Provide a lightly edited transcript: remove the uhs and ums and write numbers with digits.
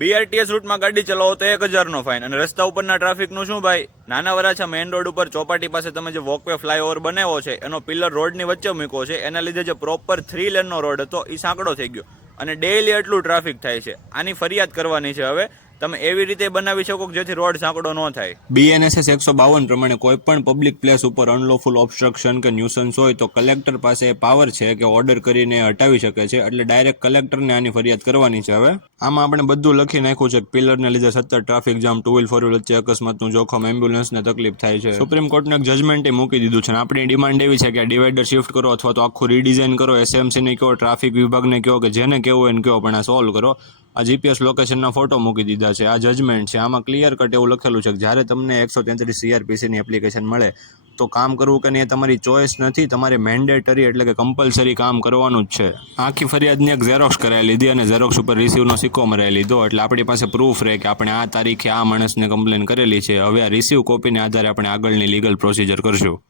BRTS રૂટમાં ગાડી ચલાવો તો 1000નો ફાઇન. અને રસ્તા ઉપરના ટ્રાફિકનું શું ભાઈ? નાના વરાછા મેઇન રોડ ઉપર ચોપાટી પાસે તમે જે વોકવે ફ્લાયઓવર બનાવ્યો છે એનો પિલર રોડની વચ્ચે મૂક્યો છે, એના લીધે જે પ્રોપર 3 લેનનો રોડ હતો એ સાંકડો થઈ ગયો અને ડેઈલી એટલું ટ્રાફિક થાય છે. આની ફરિયાદ કરવાની છે. હવે તમે એવી રીતે બનાવી શકો કે જેથી રોડ સાંકડો ન થાય. BNSS 152 પ્રમાણે કોઈ પણ પબ્લિક પ્લેસ ઉપર અનલોફુલ ઓબ્સ્ટ્રક્શન કે ન્યુસન્સ હોય તો કલેક્ટર પાસે પાવર છે કે ઓર્ડર કરીને હટાવી શકે છે. એટલે ડાયરેક્ટ કલેક્ટરને આની ફરિયાદ કરવાની છે. હવે આમાં આપણે બધું લખી નાખ્યું છે કે પિલરને લીધે સતત ટ્રાફિક જામ, 2 વ્હીલ 4 વ્હીલ વચ્ચે અકસ્માતનું જોખમ, એમ્બ્યુલન્સને તકલીફ થાય છે. સુપ્રીમ કોર્ટનું એક જજમેન્ટ મૂકી દીધું છે અને આપણી ડિમાન્ડ એવી છે કે આ ડિવાઈડર શિફ્ટ કરો અથવા તો આખું રીડિઝાઇન કરો. SMCને કહો, ટ્રાફિક વિભાગને કહો કે જેને કહેવું એને કહો, પણ આ સોલ્વ કરો. આ GPS લોકેશનના ફોટો મૂકી દીધા છે. આ જજમેન્ટ છે. આમાં ક્લિયર કટ એવું લખેલું છે કે જ્યારે તમને 133 CRPCની એપ્લિકેશન મળે તો કામ કરવું કે નહીં એ તમારી ચોઇસ નથી, તમારે મેન્ડેટરી એટલે કે કમ્પલસરી કામ કરવાનું જ છે. આખી ફરિયાદની એક ઝેરોક્સ કરાવી લીધી અને ઝેરોક્સ ઉપર રિસીવનો સિક્કો મરાવી લીધો. એટલે આપણી પાસે પ્રૂફ રહે કે આપણે આ તારીખે આ માણસને કમ્પ્લેન કરેલી છે. હવે આ રિસીવ કોપીને આધારે આપણે આગળની લીગલ પ્રોસિજર કરશું.